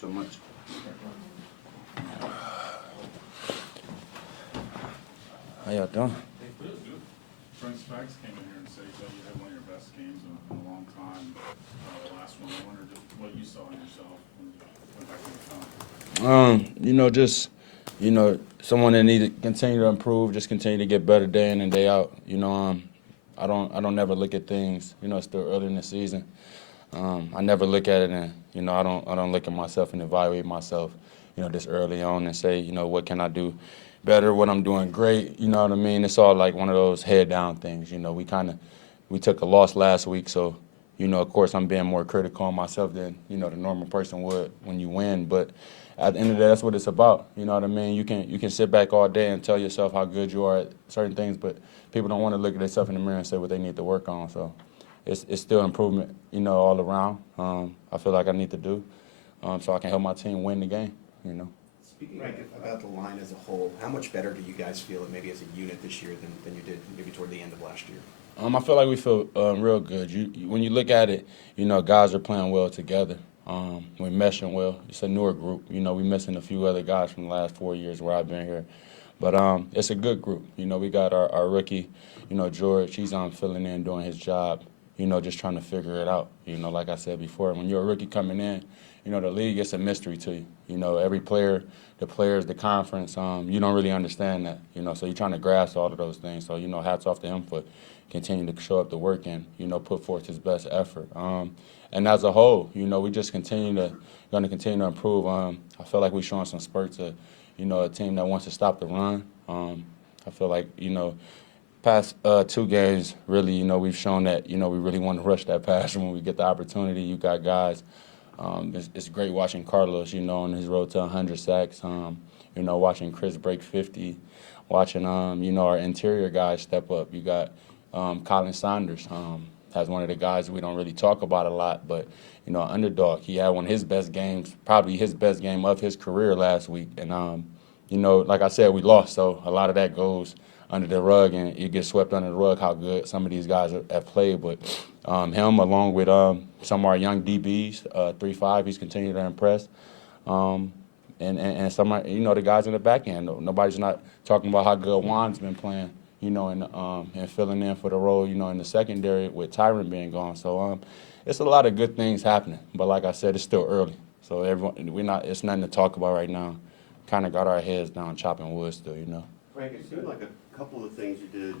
so much. How y'all doing? Good. Frank Spags came in here and said that you had one of your best games in a long time. The last one, I wondered just what you saw in yourself when you went back to the film. Someone that needs to continue to improve, just continue to get better day in and day out. I don't never look at things. It's still early in the season. I never look at it and I don't look at myself and evaluate myself, this early on and say, what can I do better, what I'm doing great. You know what I mean? It's all like one of those head down things. We took a loss last week, so of course I'm being more critical on myself than the normal person would when you win. But at the end of the day, that's what it's about. You know what I mean? You can sit back all day and tell yourself how good you are at certain things, but people don't want to look at themselves in the mirror and say what they need to work on. So it's still improvement, all around. I feel like I need to do so I can help my team win the game. Speaking about the line as a whole, how much better do you guys feel maybe as a unit this year than you did maybe toward the end of last year? I feel like we feel real good. When you look at it, guys are playing well together. We're meshing well. It's a newer group. We're missing a few other guys from the last 4 years where I've been here. But it's a good group. We got our rookie, George. He's filling in, doing his job, just trying to figure it out. Like I said before, when you're a rookie coming in, the league, it's a mystery to you. Every player, the players, the conference, you don't really understand that, so you're trying to grasp all of those things. So, hats off to him for continuing to show up to work and, put forth his best effort. And as a whole, we just going to continue to improve. I feel like we're showing some spurts of, a team that wants to stop the run. I feel like, past 2 games, really, we've shown that, we really want to rush that pass when we get the opportunity. You got guys. It's great watching Carlos, on his road to 100 sacks, watching Chris break 50, watching, our interior guys step up. You got Colin Saunders, has one of the guys we don't really talk about a lot, but, underdog. He had one of his best games, probably his best game of his career last week. And, like I said, we lost, so a lot of that goes under the rug, and it gets swept under the rug how good some of these guys have played. But him, along with some of our young DBs, 3-5, he's continued to impress. And some, the guys in the back end. Nobody's not talking about how good Juan's been playing, and filling in for the role, in the secondary with Tyron being gone. So it's a lot of good things happening. But like I said, it's still early. So it's nothing to talk about right now. Kind of got our heads down chopping wood still, Frank, it seemed like a couple of things you did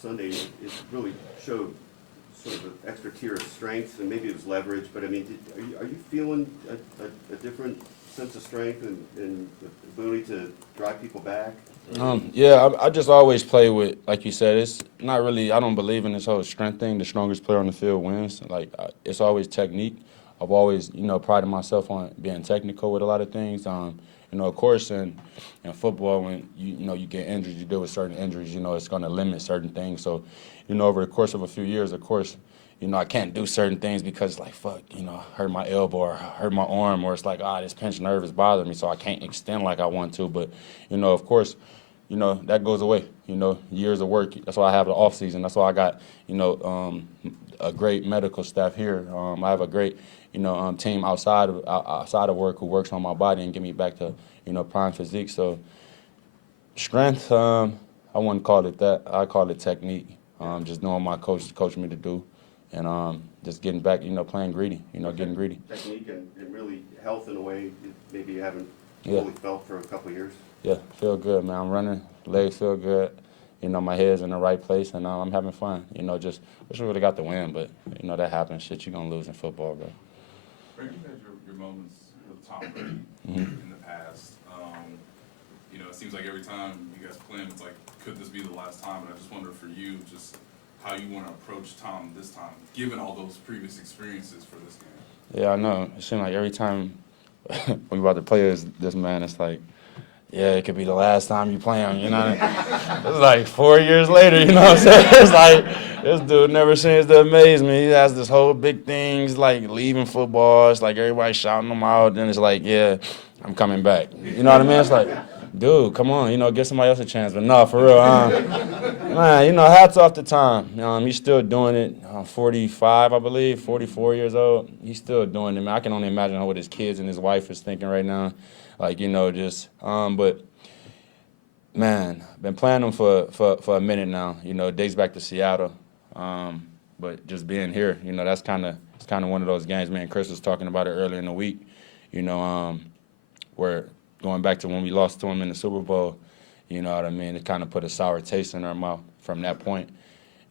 Sunday, it really showed sort of an extra tier of strength, and maybe it was leverage, but I mean, are you feeling a different sense of strength and the ability to drive people back? Yeah, I just always play with, like you said, it's not really, I don't believe in this whole strength thing. The strongest player on the field wins. It's always technique. I've always, prided myself on being technical with a lot of things. Of course, in football, when you get injured, you deal with certain injuries. It's going to limit certain things. So, over the course of a few years, of course, I can't do certain things because, fuck, hurt my elbow or hurt my arm, or it's like, this pinched nerve is bothering me, so I can't extend like I want to. But, of course, that goes away. Years of work. That's why I have the off season. That's why I got, a great medical staff here. I have a great team outside of work who works on my body and get me back to, prime physique. So strength, I wouldn't call it that. I call it technique. Just knowing my coaches coach me to do, and just getting back, playing greedy, getting greedy. Technique and really health in a way maybe you haven't Yeah. fully felt for a couple of years. Yeah, feel good, man. I'm running, legs feel good. My head's in the right place, and I'm having fun. Just wish we would have got the win, but that happens. Shit, you're gonna lose in football, bro. Frank, you've had your moments with Tom Brady in the past. It seems like every time you guys play him, it's like, could this be the last time? But I just wonder for you, just how you want to approach Tom this time, given all those previous experiences for this game. Yeah, I know. It seems like every time we're about to play this man, it's like, yeah, it could be the last time you play him, It's like 4 years later, you know what I'm saying? It's like, this dude never seems to amaze me. He has this whole big thing. He's like leaving football. It's like everybody shouting him out. Then it's like, yeah, I'm coming back. You know what I mean? It's like, dude, come on, give somebody else a chance. But no, for real, man, hats off to Tom. He's still doing it. 45, I believe, 44 years old. He's still doing it, man. I can only imagine what his kids and his wife is thinking right now. But man, been playing them for a minute now. It dates back to Seattle. But just being here, that's it's kind of one of those games. Man, Chris was talking about it earlier in the week. Where going back to when we lost to him in the Super Bowl, you know what I mean? It kind of put a sour taste in our mouth from that point.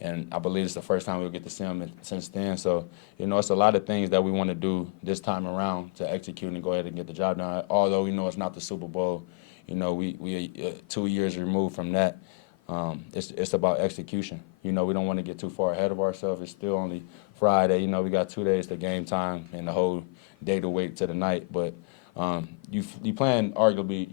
And I believe it's the first time we'll get to see him since then. So, it's a lot of things that we want to do this time around to execute and go ahead and get the job done. Although we know it's not the Super Bowl, we 2 years removed from that. It's about execution. We don't want to get too far ahead of ourselves. It's still only Friday. We got 2 days to game time and the whole day to wait to the night. But you playing arguably,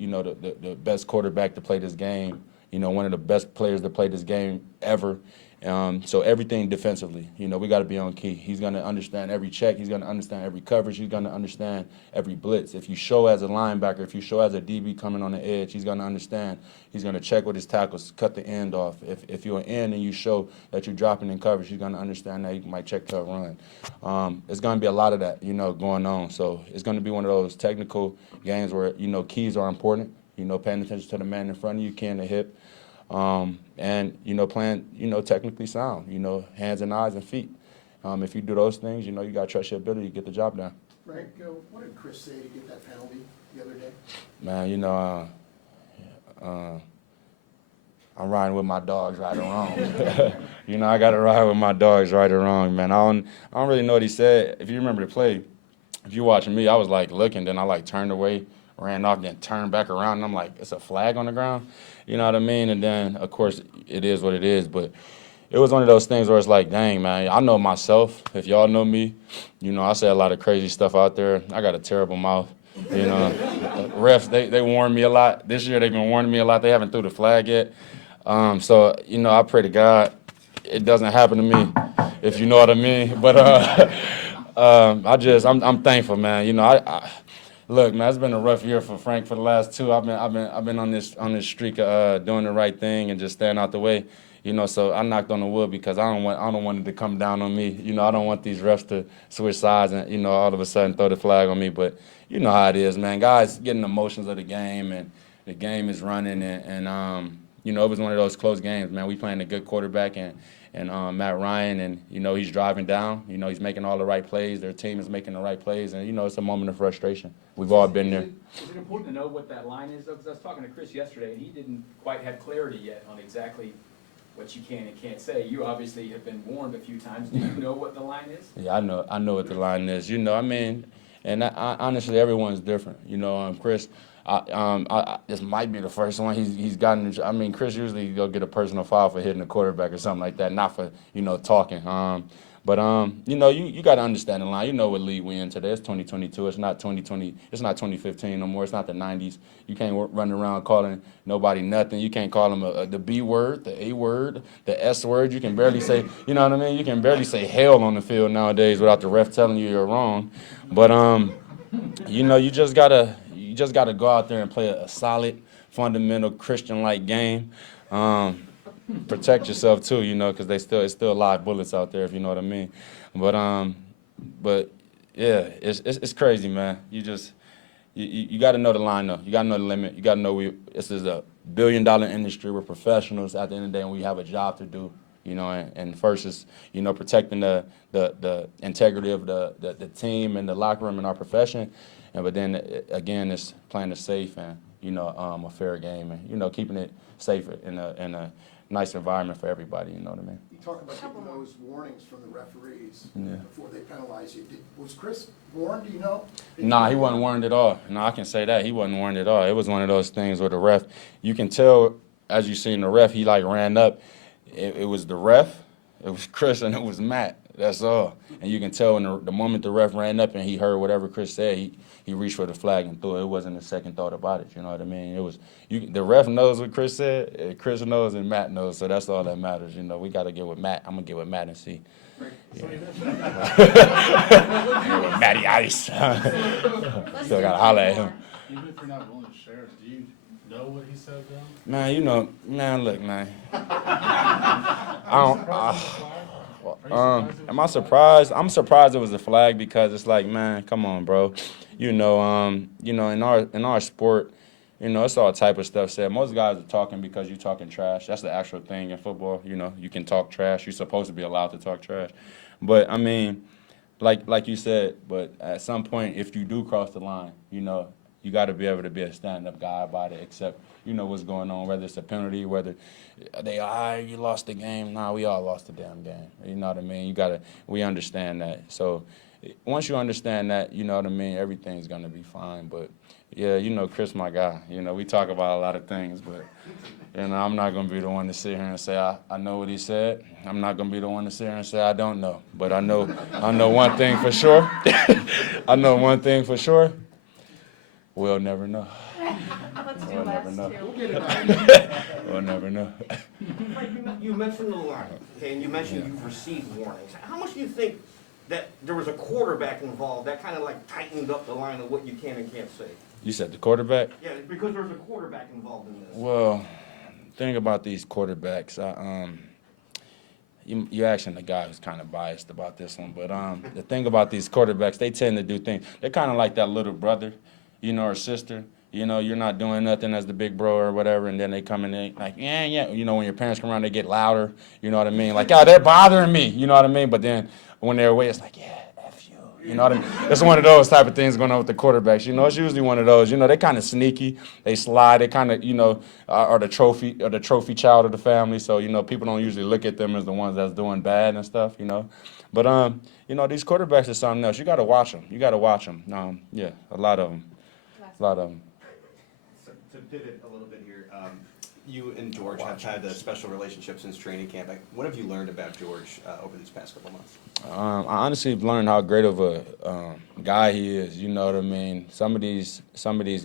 the best quarterback to play this game, one of the best players to play this game ever. So everything defensively, we got to be on key. He's going to understand every check. He's going to understand every coverage. He's going to understand every blitz. If you show as a linebacker, if you show as a DB coming on the edge, he's going to understand. He's going to check with his tackles, cut the end off. If you're an end and you show that you're dropping in coverage, he's going to understand that he might check to a run. It's going to be a lot of that, going on. So it's going to be one of those technical games where, keys are important. Paying attention to the man in front of you, key in the hip. And, playing, technically sound, hands and eyes and feet. If you do those things, you got to trust your ability to get the job done. Frank, what did Chris say to get that penalty the other day? Man, I'm riding with my dogs right or wrong. I got to ride with my dogs right or wrong, man. I don't really know what he said. If you remember the play, if you're watching me, I was like looking, then I turned away, ran off, then turned back around, and I'm like, it's a flag on the ground. You know what I mean? And then, of course, it is what it is. But it was one of those things where it's like, dang, man, I know myself. If y'all know me, I say a lot of crazy stuff out there. I got a terrible mouth. Refs, they warn me a lot. This year they've been warning me a lot. They haven't threw the flag yet. So, I pray to God it doesn't happen to me, if you know what I mean. But I'm thankful, man. Look, man, it's been a rough year for Frank for the last two. I've been on this streak of doing the right thing and just staying out the way. So I knocked on the wood because I don't want it to come down on me. I don't want these refs to switch sides and all of a sudden throw the flag on me. But you know how it is, man. Guys getting emotions of the game and the game is running and it was one of those close games, man. We playing a good quarterback and Matt Ryan, and he's driving down. He's making all the right plays. Their team is making the right plays, and it's a moment of frustration. We've all been there. Is it important to know what that line is, though? Because I was talking to Chris yesterday, and he didn't quite have clarity yet on exactly what you can and can't say. You obviously have been warned a few times. Do you know what the line is? Yeah, I know what the line is. And honestly, everyone's different. Chris. This might be the first one he's gotten. Chris usually go get a personal foul for hitting a quarterback or something like that, not for talking. You got to understand the line. You know what league we in today. It's 2022. It's not 2020. It's not 2015 no more. It's not the 90s. You can't run around calling nobody nothing. You can't call them the B word, the A word, the S word. You can barely say, you know what I mean? You can barely say hell on the field nowadays without the ref telling you you're wrong. But you just gotta go out there and play a solid, fundamental Christian-like game. Protect yourself too, because it's still live bullets out there, if you know what I mean. But yeah, it's crazy, man. You got to know the line though. You got to know the limit. You got to know this is a billion-dollar industry. We're professionals at the end of the day, and we have a job to do. And first is protecting the integrity of the team and the locker room in our profession. But then again, it's playing it safe and a fair game and keeping it safe in a nice environment for everybody. You know what I mean? You talk about getting those warnings from the referees before they penalize you. Was Chris warned? Do you know? Nah, he wasn't warned at all. No, I can say that he wasn't warned at all. It was one of those things where the ref, you can tell as you seen the ref, he ran up. It was the ref, it was Chris, and it was Matt. That's all. And you can tell when the moment the ref ran up and he heard whatever Chris said, he reached for the flag and threw it. It wasn't a second thought about it. You know what I mean? It was the ref knows what Chris said. Chris knows and Matt knows. So that's all that matters. You know, we got to get with Matt. I'm gonna get with Matt and see. Matty Ice. Still gotta holler at him. Even if you're not willing to share, do you know what he said then? Man, you know, man, look, man. Am I surprised? I'm surprised it was a flag because it's like, man, come on, bro. You know, in our sport, you know, it's all type of stuff said. Most guys are talking because you're talking trash. That's the actual thing in football. You know, you can talk trash. You're supposed to be allowed to talk trash. But I mean, like you said, but at some point, if you do cross the line, you know, you got to be able to be a stand-up guy about it, accept, you know, what's going on, whether it's a penalty, whether you lost the game. Nah, we all lost the damn game. You know what I mean? We understand that. So once you understand that, you know what I mean, everything's going to be fine. But, yeah, you know, Chris, my guy, you know, we talk about a lot of things, but, you know, I'm not going to be the one to sit here and say I know what he said. I'm not going to be the one to sit here and say I don't know. But I know one thing for sure. I know one thing for sure. We'll never know. Let's do We'll never last know. two. We'll never know. Mike, you mentioned the line, okay, and you mentioned you've received warnings. How much do you think that there was a quarterback involved that kind of like tightened up the line of what you can and can't say? You said the quarterback? Yeah, because there's a quarterback involved in this. Well, thing about these quarterbacks, you're asking the guy who's kind of biased about this one, but the thing about these quarterbacks, they tend to do things. They're kind of like that little brother, you know, or sister. You know, you're not doing nothing as the big bro or whatever, and then they come in and like, yeah. You know, when your parents come around, they get louder. You know what I mean? Like, oh, they're bothering me. You know what I mean? But then when they're away, it's like, yeah, F you. You know what I mean? It's one of those type of things going on with the quarterbacks. You know, it's usually one of those. You know, they kind of sneaky. They slide. They kind of, you know, are the trophy child of the family. So, you know, people don't usually look at them as the ones that's doing bad and stuff, you know. But, you know, these quarterbacks are something else. You got to watch them. Yeah, a lot of them. So to pivot a little bit here, you and George have had a special relationship since training camp. What have you learned about George over these past couple months? I honestly have learned how great of a guy he is. You know what I mean? Some of these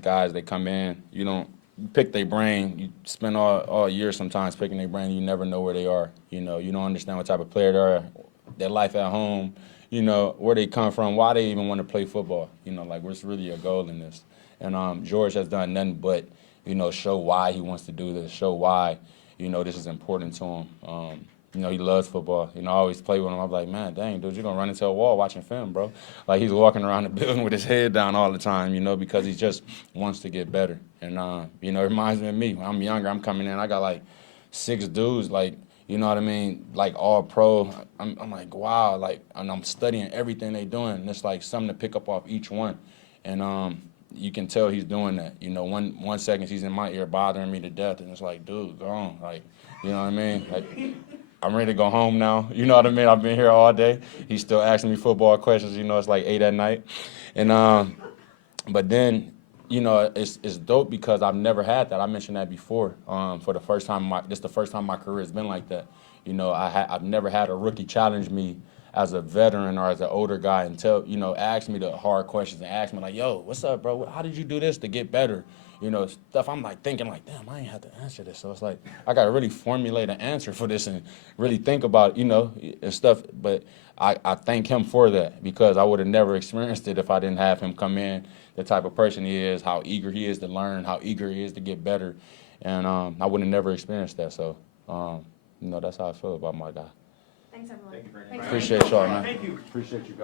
guys, they come in, you don't pick their brain. You spend all year sometimes picking their brain. You never know where they are. You know, you don't understand what type of player they are, their life at home. You know, where they come from, why they even want to play football. You know, like what's really your goal in this? And George has done nothing but, you know, show why he wants to do this, show why, you know, this is important to him. You know, he loves football. You know, I always play with him. I'm like, man, dang, dude, you're going to run into a wall watching film, bro. Like, he's walking around the building with his head down all the time, you know, because he just wants to get better. And, you know, it reminds me of me. When I'm younger, I'm coming in, I got, like, 6 dudes, like, you know what I mean, like, all pro. I'm like, wow, like, and I'm studying everything they doing. And it's, like, something to pick up off each one. And, you can tell he's doing that. You know, one second he's in my ear bothering me to death, and it's like, dude, go on. Like, you know what I mean? Like, I'm ready to go home now. You know what I mean? I've been here all day. He's still asking me football questions. You know, it's like 8 at night. And but then, you know, it's dope because I've never had that. I mentioned that before. For the first time, this is the first time my career has been like that. You know, I've never had a rookie challenge me as a veteran or as an older guy and ask me the hard questions and ask me like, yo, what's up, bro? How did you do this to get better? You know, stuff I'm like thinking like, damn, I ain't have to answer this. So it's like, I got to really formulate an answer for this and really think about, you know, and stuff. But I thank him for that because I would have never experienced it if I didn't have him come in, the type of person he is, how eager he is to learn, how eager he is to get better. And I would have never experienced that. So, you know, that's how I feel about my guy. Thanks, everyone. Thank you very much. Thanks. Appreciate y'all, man. Thank you. Appreciate you guys.